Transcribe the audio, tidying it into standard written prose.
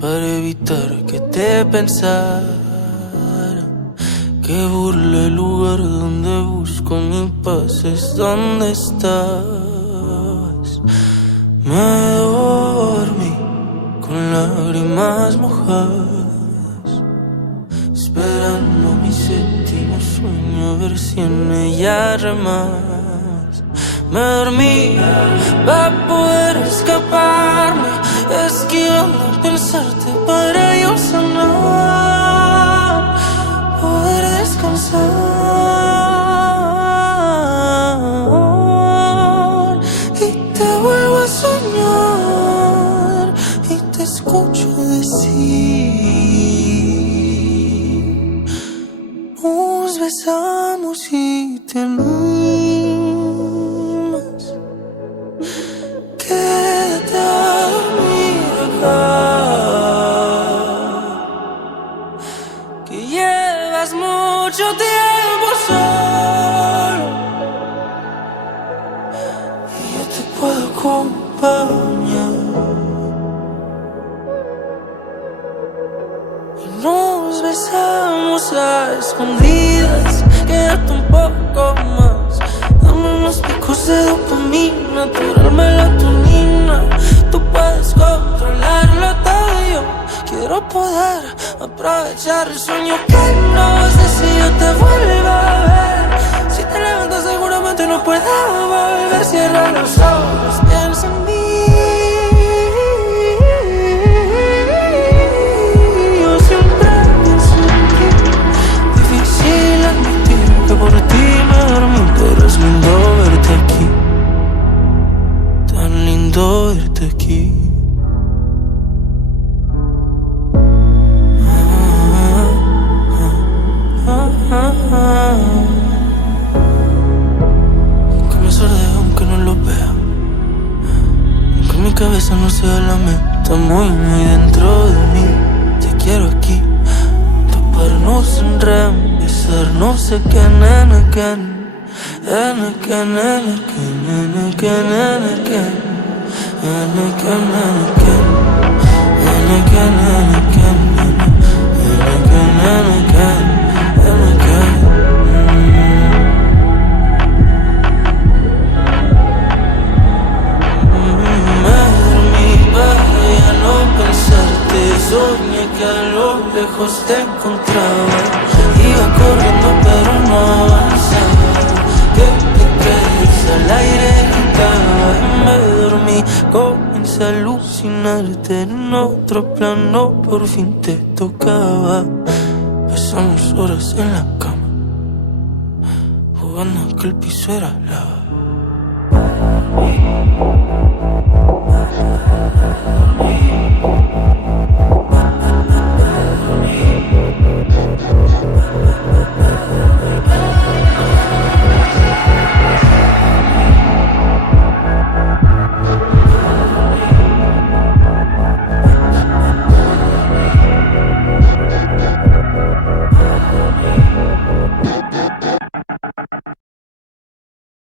para evitar que te pensara, que burle el lugar donde busco mi paz. Es donde estabas. Me dormí con lágrimas mojadas, esperando mi séptimo sueño, a ver si en ella remas. Me dormí para poder escaparme, esquivando pensarte para yo sanar, poder descansar. Y te vuelvo a soñar y te escucho decir: nos besamos y te animas. Quédate a dormir acá, que llevas mucho tiempo solo y yo te puedo acompañar. Y nos besamos a escondidas. Quédate un poco más, dame unos picos de dopamina, tu melatonina. Tú puedes controlarlo todo y yo quiero poder aprovechar el sueño que nos sé si yo te vuelvo a ver. Si te levantas seguramente no puedo volver. Cierra los ojos, piensa en mí. Yo siempre pienso en ti. Difícil admitir que por ti me dormí, pero es lindo verte aquí, tan lindo verte aquí. Que me sordea aunque no lo vea, aunque mi cabeza no sea la meta, muy dentro de mí. Te quiero aquí, toparnos en reempezarnos again and again, and again and again, and again and again, and again and again, and again and again, and again and again, and again. Me dormí para ya no pensarte. Soñé que a lo lejos te encontraba. Iba corriendo pero no avanzaba. Que te quedes al aire gritaba. Y me dormí, comencé a alucinarte. En otro plano por fin te tocaba. Pasamos horas en la cama, jugando a que el piso era lava.